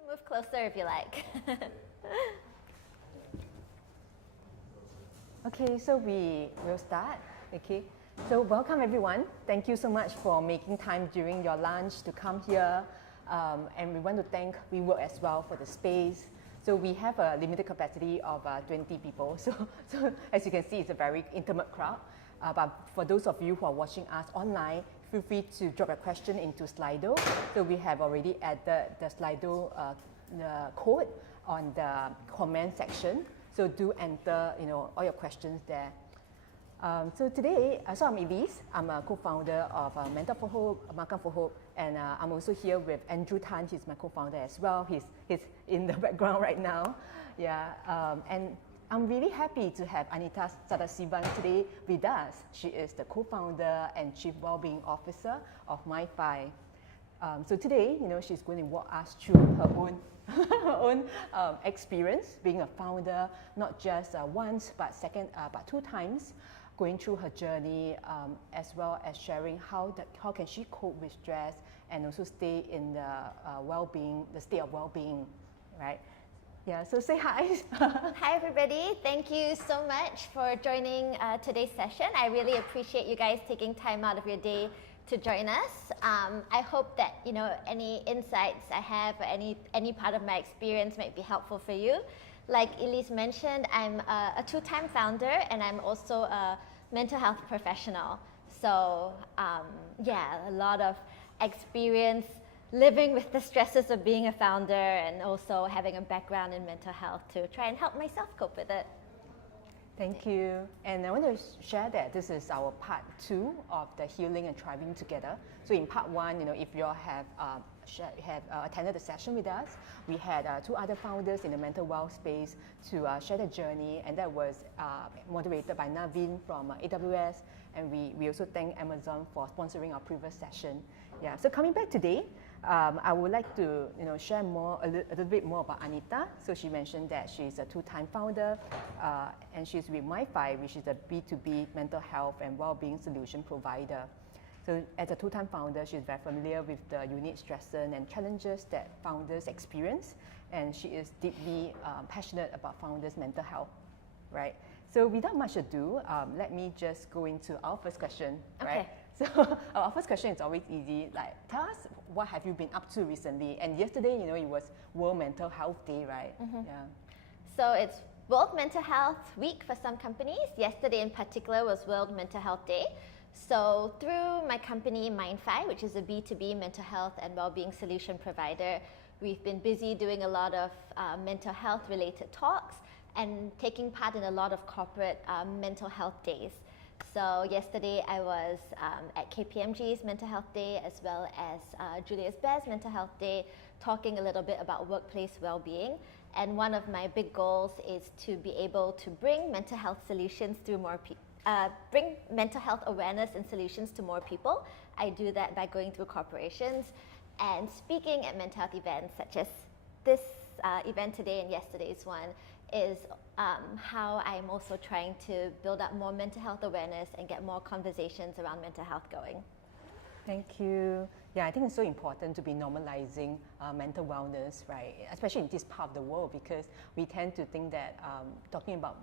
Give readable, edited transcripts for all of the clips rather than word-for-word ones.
can move closer if you like. Okay, so we will start. Okay, so welcome everyone. Thank you so much for making time during your lunch to come here. And we want to thank WeWork as well for the space. So we have a limited capacity of 20 people. So as you can see, it's a very intimate crowd. But for those of you who are watching us online, feel free to drop a question into Slido. So we have already added the Slido code on the comment section. So do enter, all your questions there. So today, so I'm Elise. I'm a co-founder of Mentor for Hope, Makan for Hope, and I'm also here with Andrew Tan. He's my co-founder as well. He's in the background right now. Yeah, and I'm really happy to have Anita Sadasivan today with us. She is the co-founder and Chief Wellbeing Officer of MindFi. So today, she's going to walk us through her own experience being a founder, not just once, but two times, going through her journey, as well as sharing how can she cope with stress and also stay in the state of well-being, right? Yeah, so say hi. Hi everybody, thank you so much for joining today's session. I really appreciate you guys taking time out of your day to join us. I hope that any insights I have or any part of my experience might be helpful for you. Like Elise mentioned, I'm a two-time founder and I'm also a mental health professional. So yeah, a lot of experience living with the stresses of being a founder and also having a background in mental health to try and help myself cope with it. Thank you. And I want to share that this is our part 2 of the Healing and Thriving Together. So in part 1, if you all have attended the session with us, we had 2 other founders in the mental wealth space to share the journey, and that was moderated by Naveen from AWS, and we also thank Amazon for sponsoring our previous session. Yeah. So coming back today, I would like to share a little bit more about Anita. So she mentioned that she's a 2-time founder, and she's with MindFi, which is a B2B mental health and well-being solution provider. So as a 2-time founder, she's very familiar with the unique stresses and challenges that founders experience, and she is deeply passionate about founders' mental health, right? So without much ado, let me just go into our first question, right? Okay. So our first question is always easy, like tell us what have you been up to recently? And yesterday, it was World Mental Health Day, right? Mm-hmm. Yeah. So it's World Mental Health Week for some companies. Yesterday in particular was World Mental Health Day. So through my company MindFi, which is a B2B mental health and well-being solution provider, we've been busy doing a lot of mental health related talks and taking part in a lot of corporate mental health days. So yesterday I was at KPMG's Mental Health Day as well as Julius Baer's Mental Health Day, talking a little bit about workplace well-being. And one of my big goals is to be able to bring mental health solutions through bring mental health awareness and solutions to more people. I do that by going through corporations and speaking at mental health events such as this event today and yesterday's one is how I'm also trying to build up more mental health awareness and get more conversations around mental health going. Thank you. Yeah, I think it's so important to be normalizing mental wellness, right? Especially in this part of the world, because we tend to think that talking about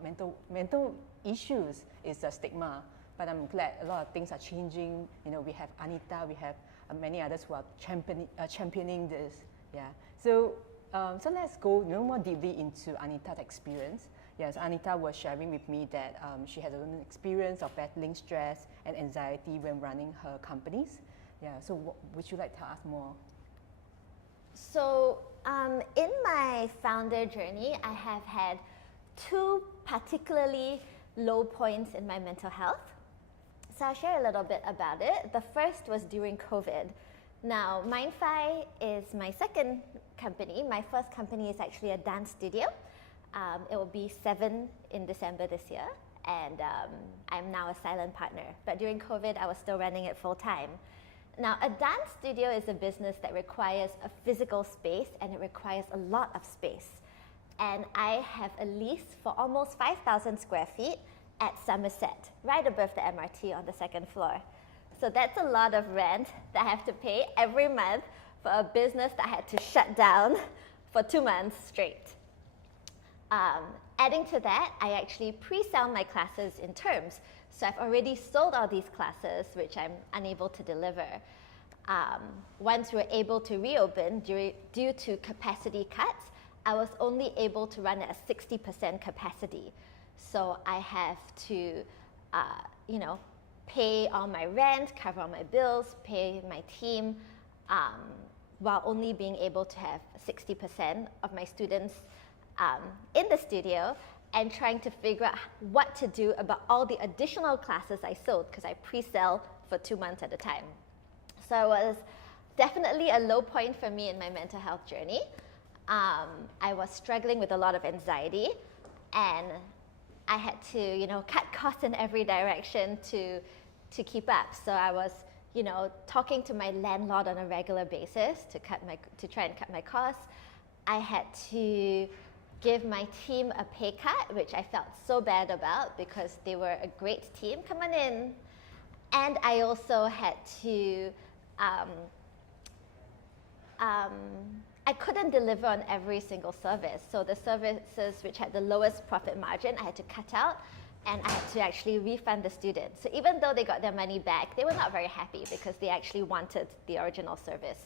mental issues is a stigma. But I'm glad a lot of things are changing. We have Anita, we have many others who are championing this. Yeah. So let's go more deeply into Anita's experience. Yes, Anita was sharing with me that she has an experience of battling stress and anxiety when running her companies. Yeah, so would you like to tell us more? So in my founder journey, I have had 2 particularly low points in my mental health. So I'll share a little bit about it. The first was during COVID. Now, MindFi is my second company. My first company is actually a dance studio. It will be 7 in December this year, and I'm now a silent partner. But during COVID, I was still running it full time. Now, a dance studio is a business that requires a physical space, and it requires a lot of space. And I have a lease for almost 5,000 square feet at Somerset, right above the MRT on the 2nd floor. So that's a lot of rent that I have to pay every month for a business that I had to shut down for 2 months straight. Adding to that, I actually pre-sell my classes in terms. So I've already sold all these classes, which I'm unable to deliver. Once we were able to reopen due to capacity cuts, I was only able to run at a 60% capacity. So I have to, pay all my rent, cover all my bills, pay my team, while only being able to have 60% of my students in the studio, and trying to figure out what to do about all the additional classes I sold, because I pre-sell for 2 months at a time. So it was definitely a low point for me in my mental health journey. I was struggling with a lot of anxiety, and I had to, cut costs in every direction to keep up. So I was, talking to my landlord on a regular basis to try and cut my costs. I had to give my team a pay cut, which I felt so bad about because they were a great team. Come on in. And I also had to, I couldn't deliver on every single service. So the services which had the lowest profit margin, I had to cut out, and I had to actually refund the students. So even though they got their money back, they were not very happy because they actually wanted the original service.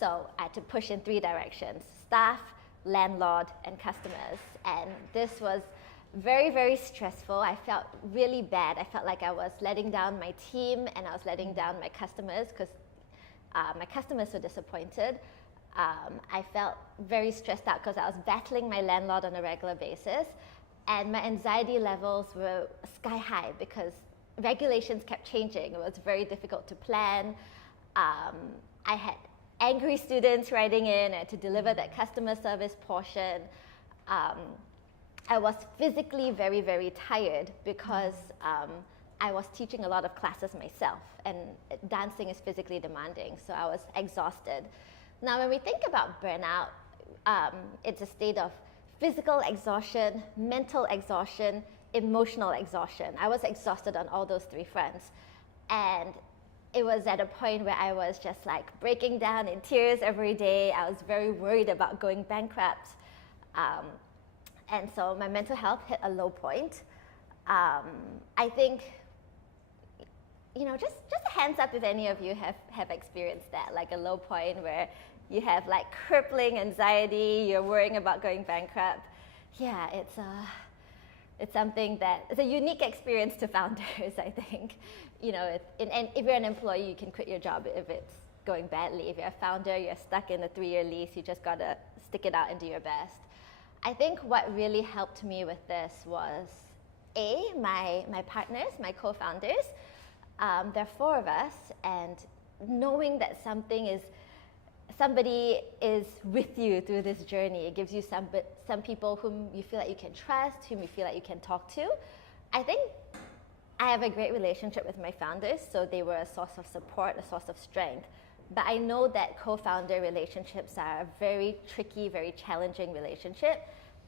So I had to push in 3 directions: staff, landlord, and customers. And this was very, very stressful. I felt really bad. I felt like I was letting down my team, and I was letting down my customers because my customers were disappointed. I felt very stressed out because I was battling my landlord on a regular basis, and my anxiety levels were sky high because regulations kept changing. It was very difficult to plan. I had angry students writing in. I had to deliver that customer service portion. I was physically very, very tired because I was teaching a lot of classes myself, and dancing is physically demanding, so I was exhausted. Now, when we think about burnout, it's a state of physical exhaustion, mental exhaustion, emotional exhaustion. I was exhausted on all those 3 fronts. And it was at a point where I was just like breaking down in tears every day. I was very worried about going bankrupt. And so my mental health hit a low point. I think, just a hands up if any of you have experienced that, like a low point where you have like crippling anxiety, you're worrying about going bankrupt. Yeah, it's something that it's a unique experience to founders, I think. And if you're an employee, you can quit your job if it's going badly. If you're a founder, you're stuck in a 3-year lease, you just gotta stick it out and do your best. I think what really helped me with this was, my partners, my co-founders. There are 4 of us, and knowing that somebody is with you through this journey. It gives you some people whom you feel like you can trust, whom you feel like you can talk to. I think I have a great relationship with my founders, so they were a source of support, a source of strength. But I know that co-founder relationships are a very tricky, very challenging relationship.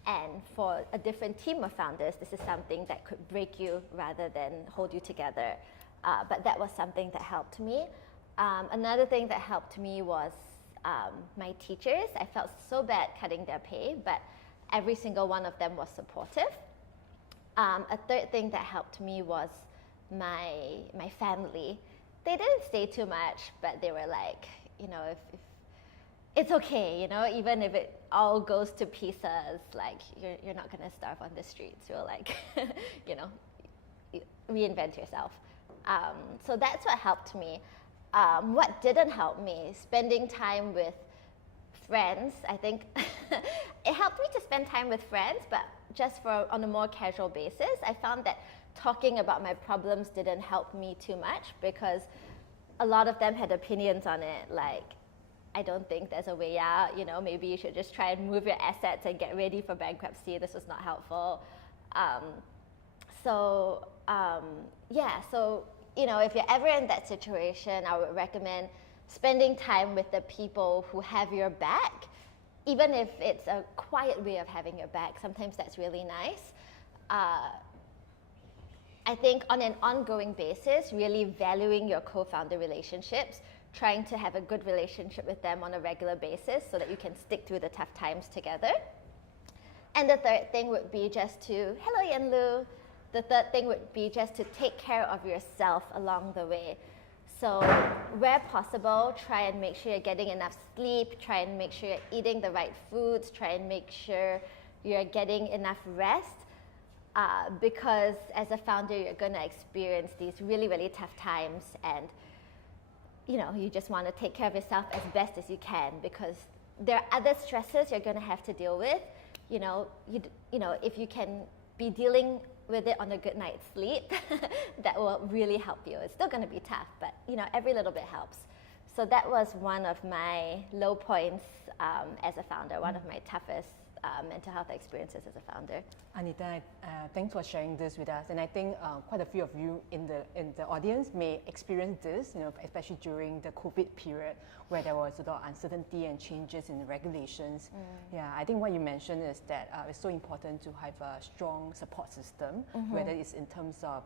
And for a different team of founders, this is something that could break you rather than hold you together. But that was something that helped me. Another thing that helped me was my teachers. I felt so bad cutting their pay, but every single one of them was supportive. A third thing that helped me was my family. They didn't say too much, but they were like, if it's okay, even if it all goes to pieces, like you're not gonna starve on the streets. You'll like, reinvent yourself. So that's what helped me. What didn't help me, spending time with friends. I think it helped me to spend time with friends, but just on a more casual basis. I found that talking about my problems didn't help me too much because a lot of them had opinions on it, like, I don't think there's a way out, maybe you should just try and move your assets and get ready for bankruptcy. This was not helpful. So if you're ever in that situation, I would recommend spending time with the people who have your back, even if it's a quiet way of having your back. Sometimes that's really nice. I think on an ongoing basis, really valuing your co-founder relationships, trying to have a good relationship with them on a regular basis so that you can stick through the tough times together. And the third thing would be just to, hello Yanlu, the third thing would be just to take care of yourself along the way. So where possible, try and make sure you're getting enough sleep, try and make sure you're eating the right foods, try and make sure you're getting enough rest, because as a founder, you're going to experience these really, really tough times, and you just want to take care of yourself as best as you can, because there are other stresses you're going to have to deal with. If you can be dealing with it on a good night's sleep, that will really help you. It's still going to be tough, but every little bit helps. So that was one of my low points as a founder, one of my toughest mental health experiences as a founder. Anita, thanks for sharing this with us. And I think quite a few of you in the audience may experience this, especially during the COVID period, where there was a lot of uncertainty and changes in the regulations. Yeah, I think what you mentioned is that it's so important to have a strong support system, whether it's in terms of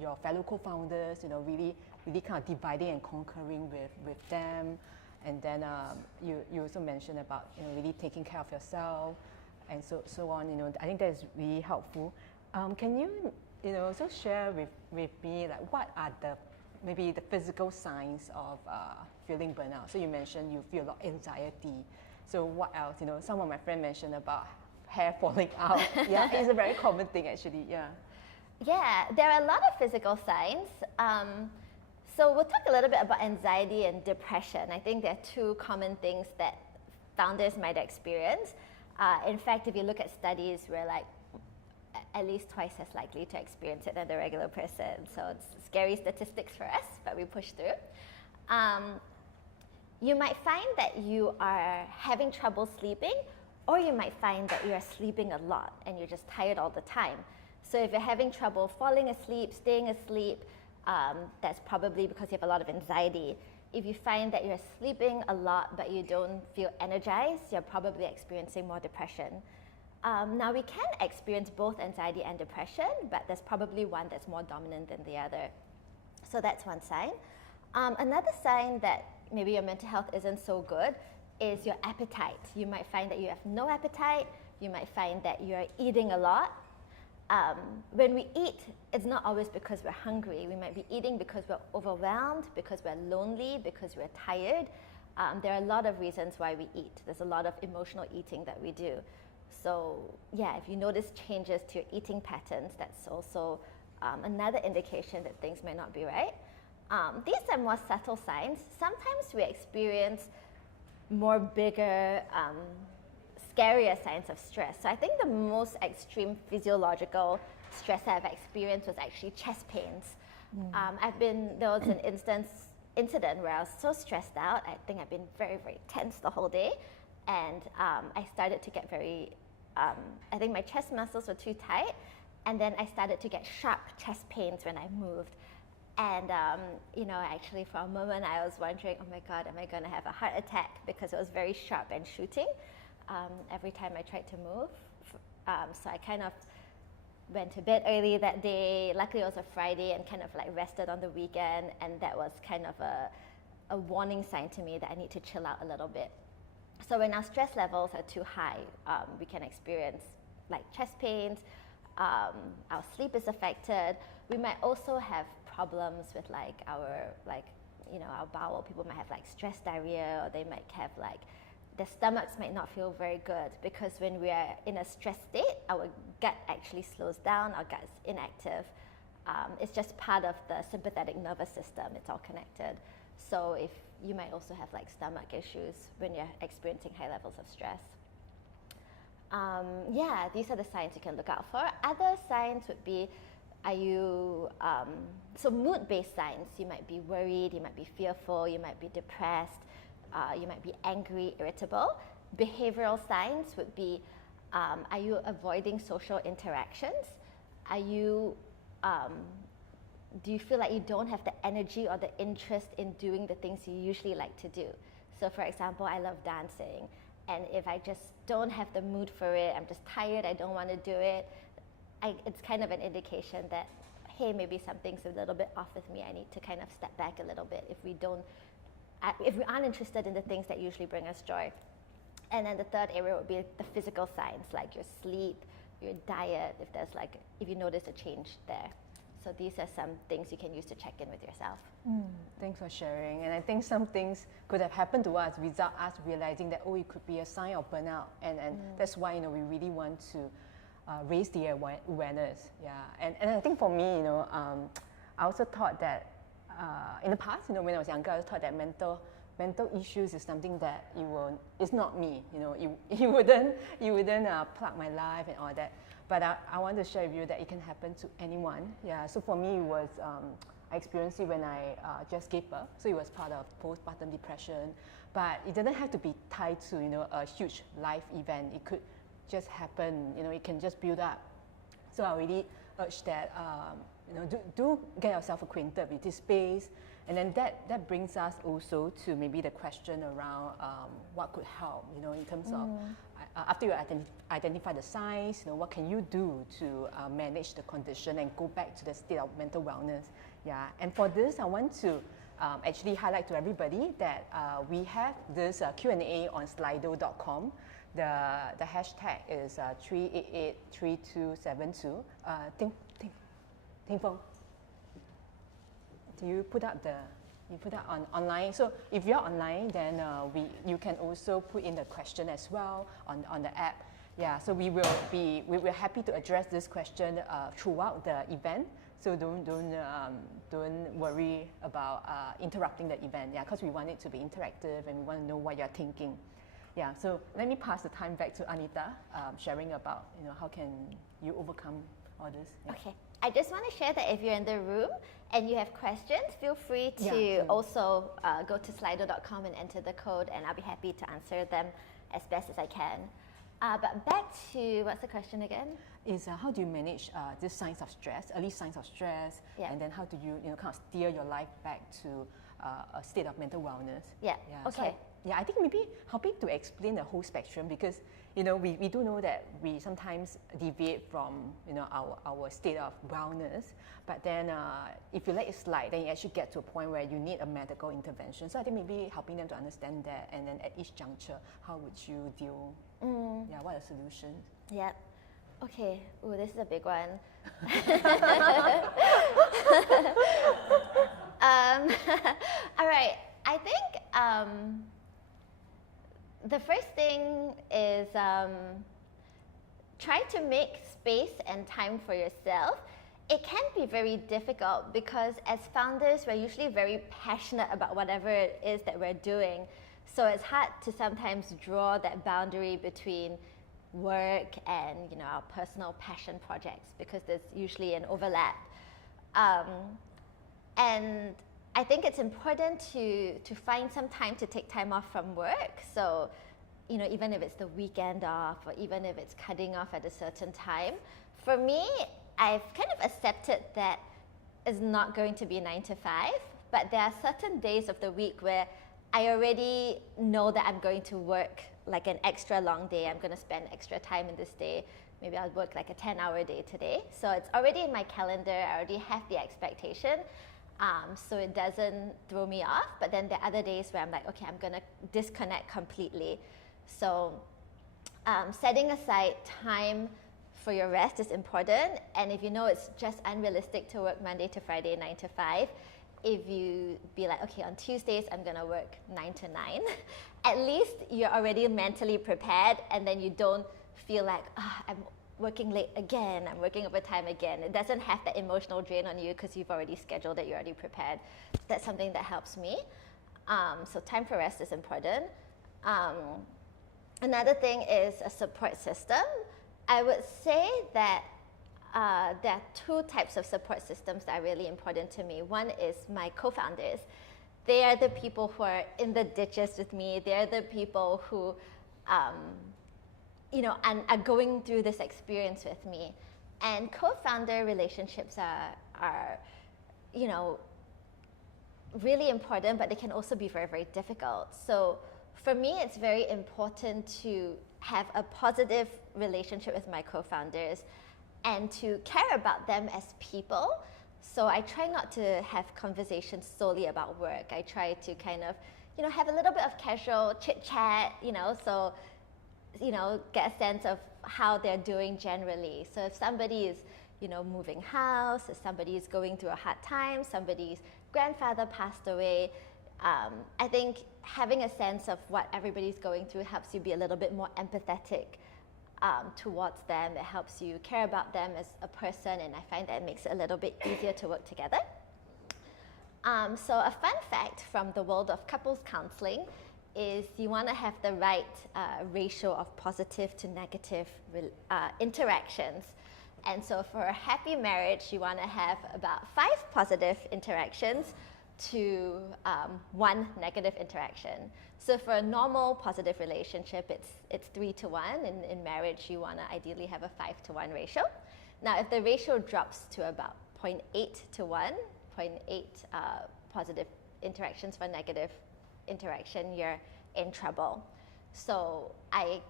your fellow co-founders, really kind of dividing and conquering with them. And then you also mentioned about really taking care of yourself and so on. I think that is really helpful. Can you also share with me like what are maybe the physical signs of feeling burnout? So you mentioned you feel a lot of anxiety. So what else? Some of my friends mentioned about hair falling out. Yeah, it's a very common thing actually. Yeah. Yeah, there are a lot of physical signs. So we'll talk a little bit about anxiety and depression. I think they're two common things that founders might experience. In fact, if you look at studies, we're like at least twice as likely to experience it than the regular person. So it's scary statistics for us, but we push through. You might find that you are having trouble sleeping, or you might find that you are sleeping a lot and you're just tired all the time. So if you're having trouble falling asleep, staying asleep, that's probably because you have a lot of anxiety. If you find that you're sleeping a lot but you don't feel energized, you're probably experiencing more depression. Now we can experience both anxiety and depression, but there's probably one that's more dominant than the other. So that's one sign. Another sign that maybe your mental health isn't so good is your appetite. You might find that you have no appetite. You might find that you're eating a lot. When we eat, it's not always because we're hungry. We might be eating because we're overwhelmed, because we're lonely, because we're tired. There are a lot of reasons why we eat. There's a lot of emotional eating that we do. So yeah, if you notice changes to your eating patterns, that's also another indication that things may not be right. These are more subtle signs. Sometimes we experience more bigger, scarier signs of stress. So I think the most extreme physiological stress I've experienced was actually chest pains. There was an incident where I was so stressed out. I think I've been very, very tense the whole day. And I started to get very, I think my chest muscles were too tight. And then I started to get sharp chest pains when I moved. And, actually for a moment I was wondering, oh my God, am I going to have a heart attack? Because it was very sharp and shooting every time I tried to move. So I kind of went to bed early that day. Luckily it was a Friday and kind of like rested on the weekend. And that was kind of a warning sign to me that I need to chill out a little bit. So when our stress levels are too high, we can experience like chest pains, our sleep is affected. We might also have problems with our bowel. People might have like stress diarrhea, or they might have their stomachs might not feel very good, because when we are in a stress state, our gut actually slows down, our gut's inactive. It's just part of the sympathetic nervous system, it's all connected. So if you might also have stomach issues when you're experiencing high levels of stress. These are the signs you can look out for. Other signs would be, so mood-based signs. You might be worried, you might be fearful, you might be depressed, you might be angry, irritable. Behavioral signs would be, are you avoiding social interactions? Do you feel like you don't have the energy or the interest in doing the things you usually like to do? So for example, I love dancing, and if I just don't have the mood for it, I'm just tired, I don't want to do it, it's kind of an indication that, hey, maybe something's a little bit off with me, I need to kind of step back a little bit if we don't if we aren't interested in the things that usually bring us joy. And then the third area would be the physical signs, like your sleep, your diet, if you notice a change there. So these are some things you can use to check in with yourself. Thanks for sharing. And I think some things could have happened to us without us realizing that, it could be a sign of burnout. And that's why, we really want to raise the awareness. Yeah. And I think for me, I also thought that in the past, when I was younger, I thought that mental issues is something that it's not me. You wouldn't plug my life and all that. But I want to share with you that it can happen to anyone. Yeah. So for me, it was I experienced it when I just gave birth. So it was part of postpartum depression. But it didn't have to be tied to a huge life event. It could just happen. It can just build up. So I really urge that do get yourself acquainted with this space. And then that brings us also to maybe the question around what could help, in terms of after you identify the signs, what can you do to manage the condition and go back to the state of mental wellness. Yeah. And for this, I want to actually highlight to everybody that we have this Q&A on slido.com. The hashtag is 3883272. Ting Feng, do you put up online? So if you're online, then you can also put in the question as well on the app. Yeah, so we're happy to address this question throughout the event. So don't worry about interrupting the event. Yeah, because we want it to be interactive and we want to know what you're thinking. Yeah, so let me pass the time back to Anita, sharing about how can you overcome all this. Yeah. Okay. I just want to share that if you're in the room and you have questions, feel free to also go to slido.com and enter the code, and I'll be happy to answer them as best as I can. But back to, what's the question again? Is how do you manage these signs of stress, early signs of stress, and then how do you kind of steer your life back to a state of mental wellness? Yeah. Okay. So I think maybe helping to explain the whole spectrum, because we do know that we sometimes deviate from our state of wellness, but then if you let it slide, then you actually get to a point where you need a medical intervention. So I think maybe helping them to understand that, and then at each juncture, how would you deal? What are the solutions? Yeah. Okay. Oh, this is a big one. All right. I think the first thing is try to make space and time for yourself. It can be very difficult because as founders, we're usually very passionate about whatever it is that we're doing. So it's hard to sometimes draw that boundary between work and our personal passion projects, because there's usually an overlap. And I think it's important to find some time to take time off from work. So, even if it's the weekend off, or even if it's cutting off at a certain time. For me, I've kind of accepted that it's not going to be 9 to 5, but there are certain days of the week where I already know that I'm going to work like an extra long day. I'm going to spend extra time in this day. Maybe I'll work like a 10-hour day today. So it's already in my calendar. I already have the expectation. So it doesn't throw me off. But then there are other days where I'm like, okay, I'm going to disconnect completely. So setting aside time for your rest is important. And if you know it's just unrealistic to work Monday to Friday, 9 to 5, if you be like, okay, on Tuesdays, I'm going to work 9 to 9, at least you're already mentally prepared, and then you don't feel like, I'm working late again, I'm working overtime again. It doesn't have that emotional drain on you because you've already scheduled it, you're already prepared. That's something that helps me. So time for rest is important. Another thing is a support system. I would say that there are two types of support systems that are really important to me. One is my co-founders. They are the people who are in the ditches with me. They're the people who are going through this experience with me. And co-founder relationships are really important, but they can also be very, very difficult. So for me, it's very important to have a positive relationship with my co-founders and to care about them as people. So I try not to have conversations solely about work. I try to kind of have a little bit of casual chit chat, so, get a sense of how they're doing generally. So if somebody is, moving house, if somebody is going through a hard time, somebody's grandfather passed away, I think having a sense of what everybody's going through helps you be a little bit more empathetic towards them. It helps you care about them as a person, and I find that it makes it a little bit easier to work together. So a fun fact from the world of couples counseling is you want to have the right ratio of positive to negative interactions. And so for a happy marriage, you want to have about 5 positive interactions to 1 negative interaction. So for a normal positive relationship, it's 3 to 1. In marriage, you want to ideally have a 5 to 1 ratio. Now, if the ratio drops to about 0.8 to 1, 0.8 positive interactions for negative interaction, you're in trouble. So I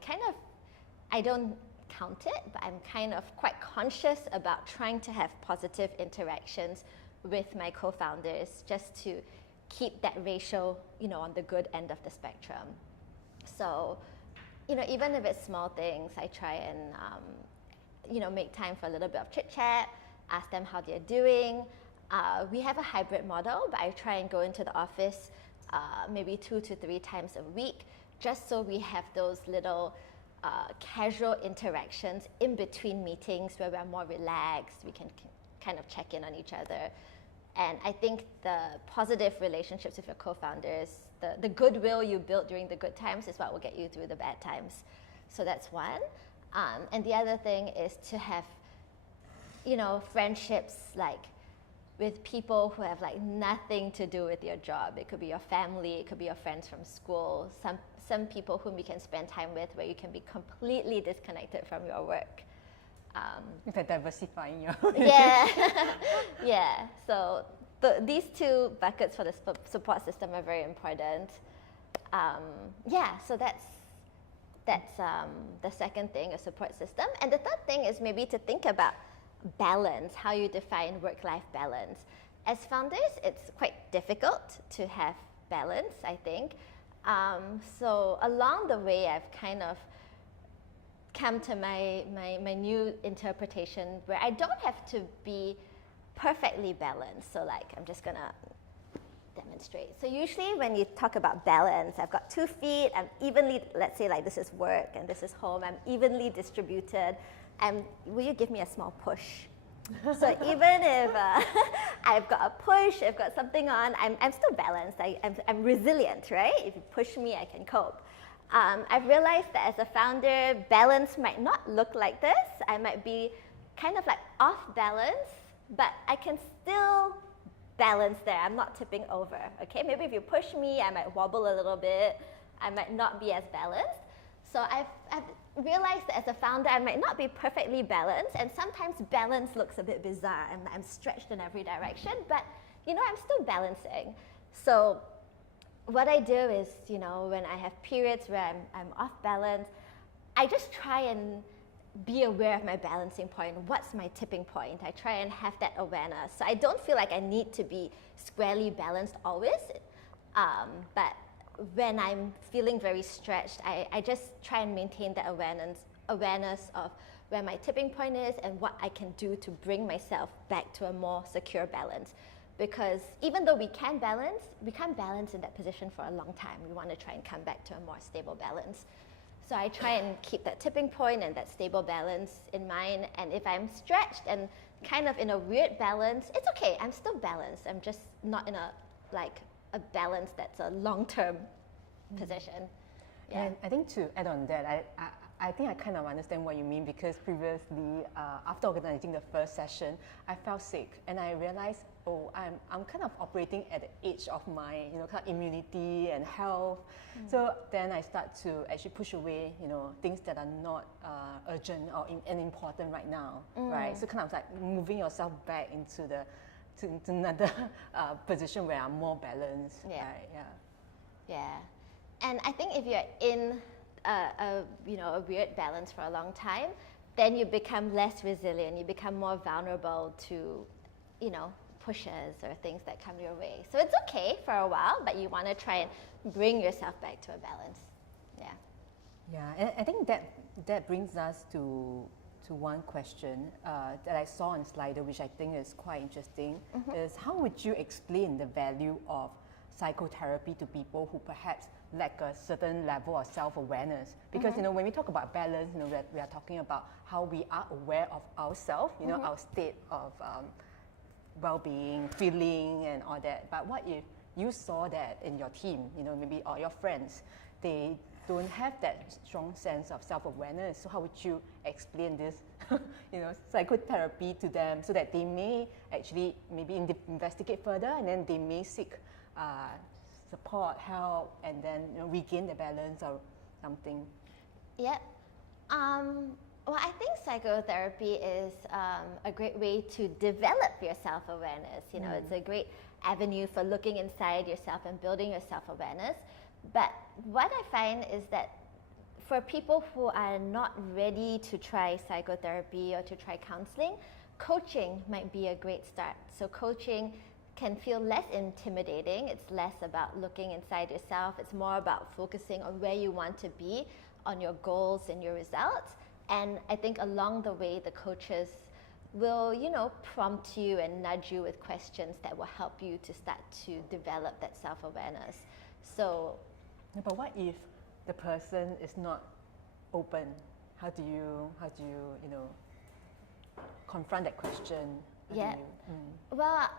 don't count it, but I'm kind of quite conscious about trying to have positive interactions with my co-founders just to keep that ratio, on the good end of the spectrum. So, even if it's small things, I try and, make time for a little bit of chit chat, ask them how they're doing. We have a hybrid model, but I try and go into the office maybe 2 to 3 times a week, just so we have those little casual interactions in between meetings where we're more relaxed. We can kind of check in on each other. And I think the positive relationships with your co-founders, the goodwill you build during the good times is what will get you through the bad times. So that's one. And the other thing is to have, friendships with people who have nothing to do with your job. It could be your family, it could be your friends from school, some people whom you can spend time with where you can be completely disconnected from your work. It's like diversifying your Yeah, yeah. So these 2 buckets for the support system are very important. So that's the second thing, a support system. And the third thing is maybe to think about balance, how you define work-life balance. As founders, it's quite difficult to have balance, I think. So along the way, I've kind of come to my new interpretation where I don't have to be perfectly balanced. So I'm just gonna demonstrate. So usually when you talk about balance, I've got 2 feet, I'm evenly, let's say this is work and this is home, I'm evenly distributed. And will you give me a small push? So even if I've got a push, I've got something on, I'm still balanced. I'm resilient, right? If you push me, I can cope. I've realized that as a founder, balance might not look like this. I might be kind of off balance, but I can still balance there. I'm not tipping over, okay? Maybe if you push me, I might wobble a little bit. I might not be as balanced. So I've realized that as a founder, I might not be perfectly balanced, and sometimes balance looks a bit bizarre. I'm stretched in every direction, but I'm still balancing. So what I do is, when I have periods where I'm off balance, I just try and be aware of my balancing point. What's my tipping point? I try and have that awareness. So I don't feel like I need to be squarely balanced always, but when I'm feeling very stretched, I just try and maintain that awareness of where my tipping point is and what I can do to bring myself back to a more secure balance. Because even though we can't balance in that position for a long time. We want to try and come back to a more stable balance. So I try and keep that tipping point and that stable balance in mind. And if I'm stretched and kind of in a weird balance, it's okay. I'm still balanced. I'm just not in a balance that's a long-term position. Yeah. And I think to add on that, I think I kind of understand what you mean, because previously, after organizing the first session, I felt sick and I realized, I'm kind of operating at the edge of my, kind of immunity and health. So then I start to actually push away, things that are not urgent or important right now, right? So kind of moving yourself back into to another position where I'm more balanced, right? Yeah. And I think if you're in a weird balance for a long time, then you become less resilient. You become more vulnerable to pushes or things that come your way. So it's okay for a while, but you want to try and bring yourself back to a balance. Yeah. Yeah, and I think that brings us to one question that I saw on Slido, which I think is quite interesting, is how would you explain the value of psychotherapy to people who perhaps lack a certain level of self-awareness? Because when we talk about balance, we are talking about how we are aware of ourselves, our state of well-being, feeling, and all that. But what if you saw that in your team, maybe or your friends, they don't have that strong sense of self-awareness? So how would you explain this, psychotherapy to them so that they may actually maybe investigate further, and then they may seek support, help, and then regain the balance or something? Yeah. Well, I think psychotherapy is a great way to develop your self-awareness. It's a great avenue for looking inside yourself and building your self-awareness. But what I find is that for people who are not ready to try psychotherapy or to try counseling, coaching might be a great start. So coaching can feel less intimidating. It's less about looking inside yourself. It's more about focusing on where you want to be, on your goals and your results. And I think along the way, the coaches will, prompt you and nudge you with questions that will help you to start to develop that self-awareness. So, but what if the person is not open? How do you confront that question? Well,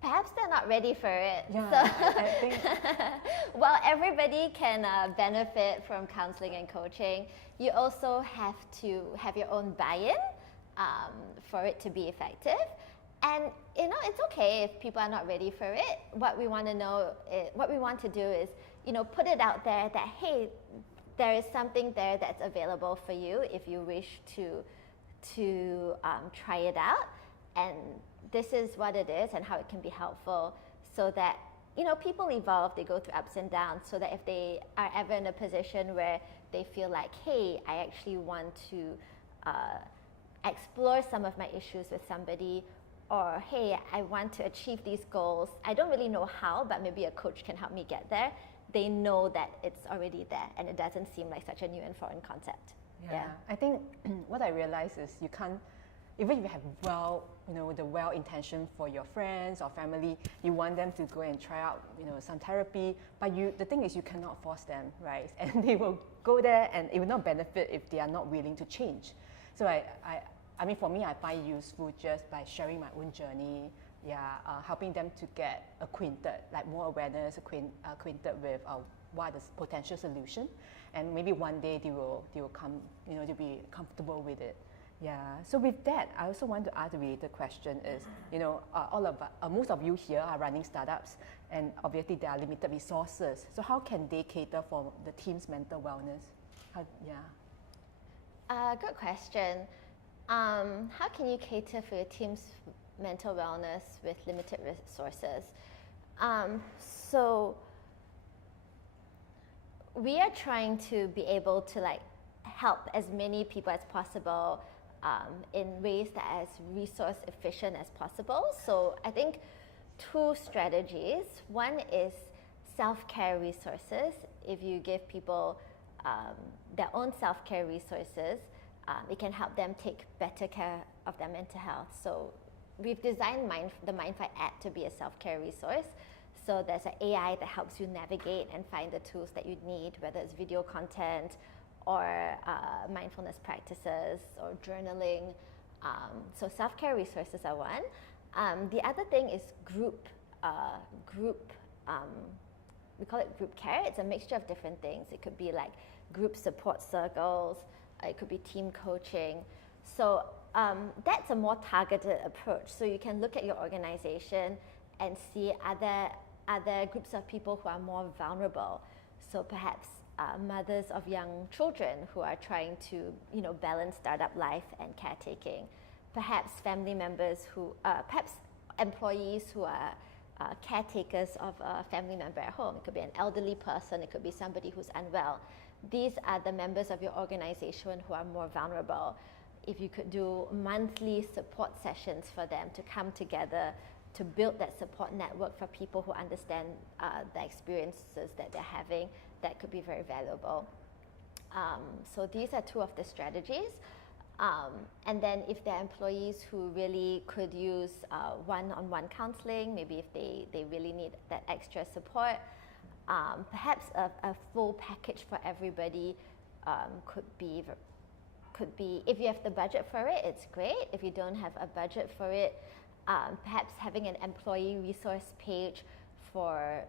perhaps they're not ready for it. Yeah, so, I think. Well, everybody can benefit from counseling and coaching. You also have to have your own buy-in for it to be effective. And it's okay if people are not ready for it. What we want to do is, put it out there that, hey, there is something there that's available for you if you wish to try it out. And this is what it is and how it can be helpful, so that people evolve, they go through ups and downs, so that if they are ever in a position where they feel like, hey, I actually want to explore some of my issues with somebody, or hey, I want to achieve these goals, I don't really know how, but maybe a coach can help me get there, they know that it's already there and it doesn't seem like such a new and foreign concept. Yeah. I think what I realize is you can't, even if you have the well intention for your friends or family, you want them to go and try out, some therapy, but the thing is you cannot force them, right? And they will go there and it will not benefit if they are not willing to change. So I mean, for me, I find it useful just by sharing my own journey, helping them to get acquainted, like more awareness, acquainted with what is potential solution, and maybe one day they will come, to be comfortable with it. Yeah. So with that, I also want to ask a related question is, most of you here are running startups, and obviously there are limited resources. So how can they cater for the team's mental wellness? Good question. How can you cater for your team's mental wellness with limited resources? So we are trying to be able to help as many people as possible in ways that are as resource efficient as possible. So I think two strategies. One is self-care resources. If you give people their own self-care resources, it can help them take better care of their mental health. So we've designed the MindFi app to be a self-care resource. So there's an AI that helps you navigate and find the tools that you need, whether it's video content or mindfulness practices or journaling. So self-care resources are one. The other thing is group, we call it group care. It's a mixture of different things. It could be like group support circles, it could be team coaching. So that's a more targeted approach. So you can look at your organization and see other groups of people who are more vulnerable. So perhaps mothers of young children who are trying to, balance startup life and caretaking. Perhaps family members perhaps employees who are caretakers of a family member at home. It could be an elderly person, it could be somebody who's unwell. These are the members of your organization who are more vulnerable. if you could do monthly support sessions for them to come together to build that support network for people who understand the experiences that they're having, that could be very valuable. So these are two of the strategies. And then if there are employees who really could use one-on-one counseling, maybe if they really need that extra support, perhaps a full package for everybody could be, if you have the budget for it, it's great. If you don't have a budget for it, perhaps having an employee resource page for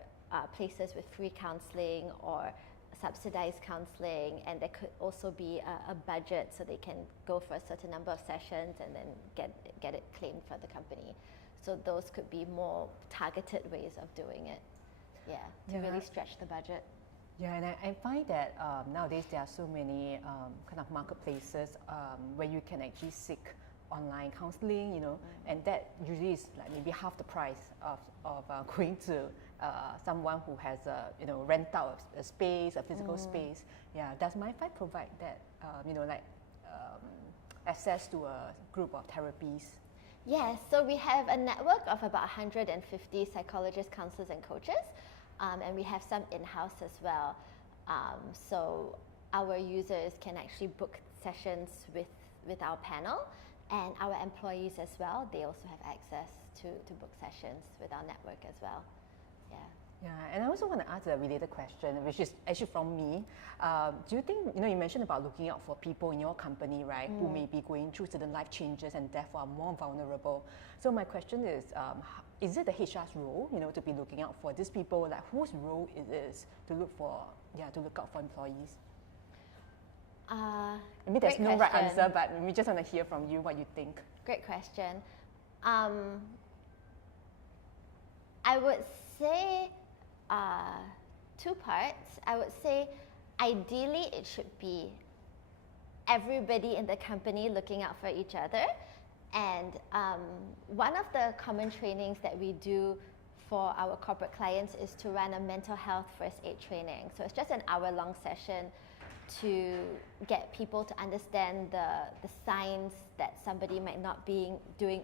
places with free counseling or subsidized counseling, and there could also be a budget so they can go for a certain number of sessions and then get it claimed for the company. So those could be more targeted ways of doing it, to really stretch the budget. Yeah, and I find that nowadays there are so many kind of marketplaces where you can actually seek online counseling, and that usually is like maybe half the price of going to someone who has rent out a space, a physical space. Yeah, does MindFi provide that, access to a group of therapies? Yes, so we have a network of about 150 psychologists, counselors, and coaches, and we have some in-house as well. So our users can actually book sessions with our panel, and our employees as well, they also have access to book sessions with our network as well. Yeah, and I also want to ask a related question, which is actually from me. Do you think, you mentioned about looking out for people in your company, right, who may be going through certain life changes and therefore are more vulnerable. So my question is it the HR's role, to be looking out for these people, like whose role it is to look out for employees? Maybe there's no right answer, but we just want to hear from you what you think. Great question. I would say two parts. I would say ideally it should be everybody in the company looking out for each other. And one of the common trainings that we do for our corporate clients is to run a mental health first aid training. So it's just an hour-long session to get people to understand the signs that somebody might not be doing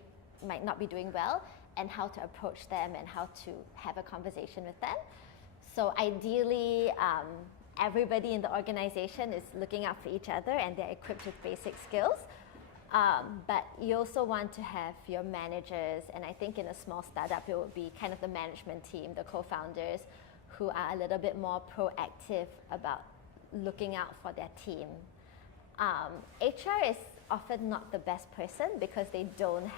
well, and how to approach them and how to have a conversation with them. So ideally, everybody in the organization is looking out for each other and they're equipped with basic skills. But you also want to have your managers, and I think in a small startup, it would be kind of the management team, the co-founders, who are a little bit more proactive about looking out for their team. HR is often not the best person because they don't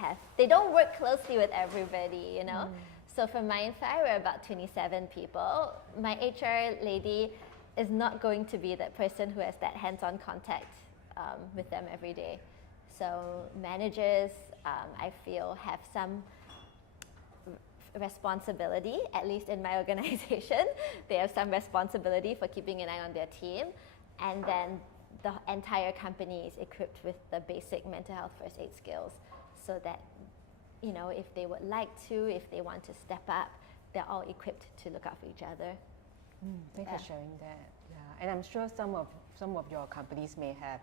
work closely with everybody, So for MindFi, we're about 27 people. My HR lady is not going to be that person who has that hands-on contact with them every day. So managers, I feel, have some responsibility, at least in my organization. They have some responsibility for keeping an eye on their team. And then the entire company is equipped with the basic mental health first aid skills, so that, if they would like to, if they want to step up, they're all equipped to look out for each other. Thanks for sharing that. Yeah, and I'm sure some of your companies may have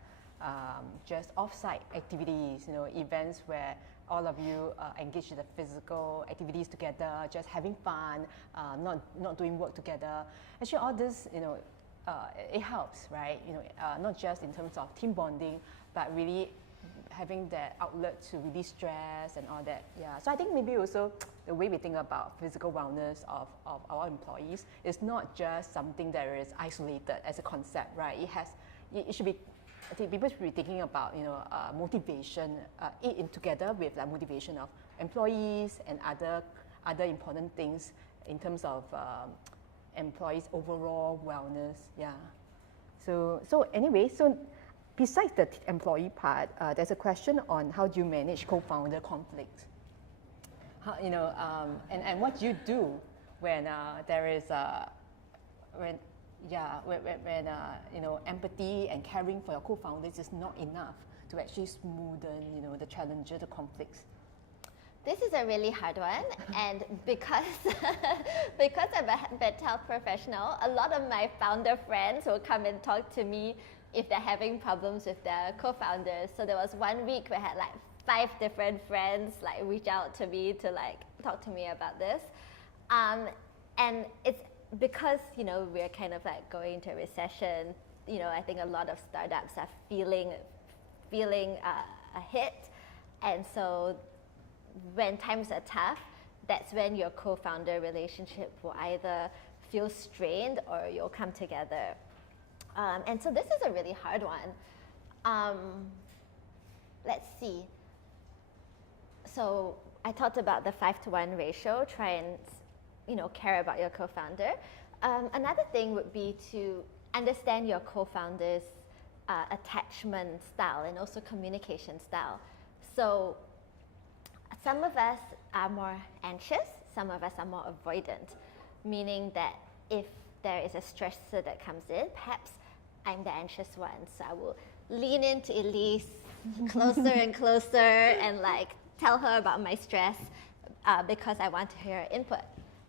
just off-site activities, events where all of you engage in the physical activities together, just having fun, not doing work together. Actually, all this, it helps, right? Not just in terms of team bonding, but really having that outlet to release stress and all that. Yeah. So I think maybe also the way we think about physical wellness of our employees is not just something that is isolated as a concept, right? It should be, I think people should be thinking about, motivation, in together with the motivation of employees and other important things in terms of employees' overall wellness. Yeah. So anyway, besides the employee part, there's a question on how do you manage co-founder conflict? And what do you do when there is when empathy and caring for your co-founders is not enough to actually smoothen, the challenges, the conflicts? This is a really hard one, and because I'm a mental health professional, a lot of my founder friends will come and talk to me if they're having problems with their co-founders. So there was 1 week where I had like 5 different friends like reach out to me to like talk to me about this. And it's because, you know, we're kind of like going into a recession. You know, I think a lot of startups are feeling a hit. And so when times are tough, that's when your co-founder relationship will either feel strained or you'll come together. And so this is a really hard one. Let's see. So I talked about the 5-to-1 ratio. Try and, you know, care about your co-founder. Another thing would be to understand your co-founder's attachment style and also communication style. So some of us are more anxious, some of us are more avoidant, meaning that if there is a stressor that comes in, perhaps I'm the anxious one. So I will lean into Elise closer and closer and like tell her about my stress because I want to hear her input.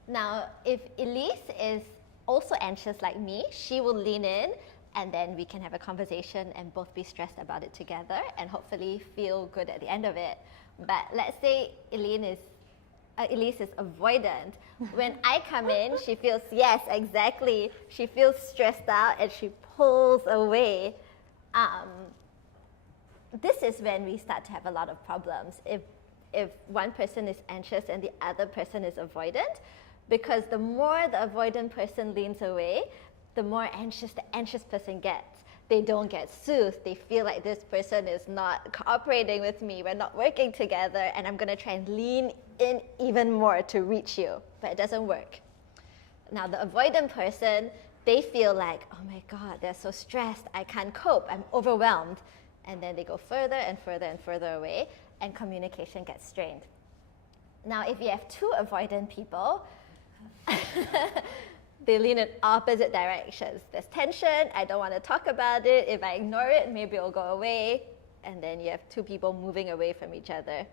Now, if Elise is also anxious like me, she will lean in and then we can have a conversation and both be stressed about it together and hopefully feel good at the end of it. But let's say Elise is avoidant. When I come in, she feels, yes, exactly. She feels stressed out and she pulls away. This is when we start to have a lot of problems. If one person is anxious and the other person is avoidant, because the more the avoidant person leans away, the more anxious the anxious person gets. They don't get soothed. They feel like this person is not cooperating with me. We're not working together, and I'm going to try and lean in even more to reach you, but it doesn't work. Now, the avoidant person, they feel like, oh my God, they're so stressed. I can't cope. I'm overwhelmed. And then they go further and further and further away, and communication gets strained. Now, if you have 2 avoidant people, they lean in opposite directions. There's tension, I don't want to talk about it. If I ignore it, maybe it'll go away. And then you have 2 people moving away from each other.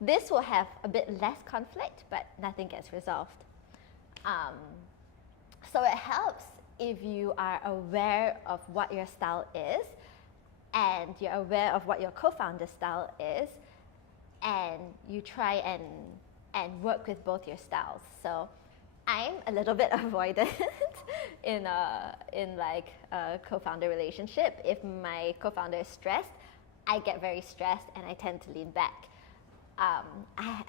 This will have a bit less conflict, but nothing gets resolved. So it helps if you are aware of what your style is and you're aware of what your co-founder's style is, and you try and work with both your styles. So I'm a little bit avoidant in like a co-founder relationship. If my co-founder is stressed, I get very stressed and I tend to lean back.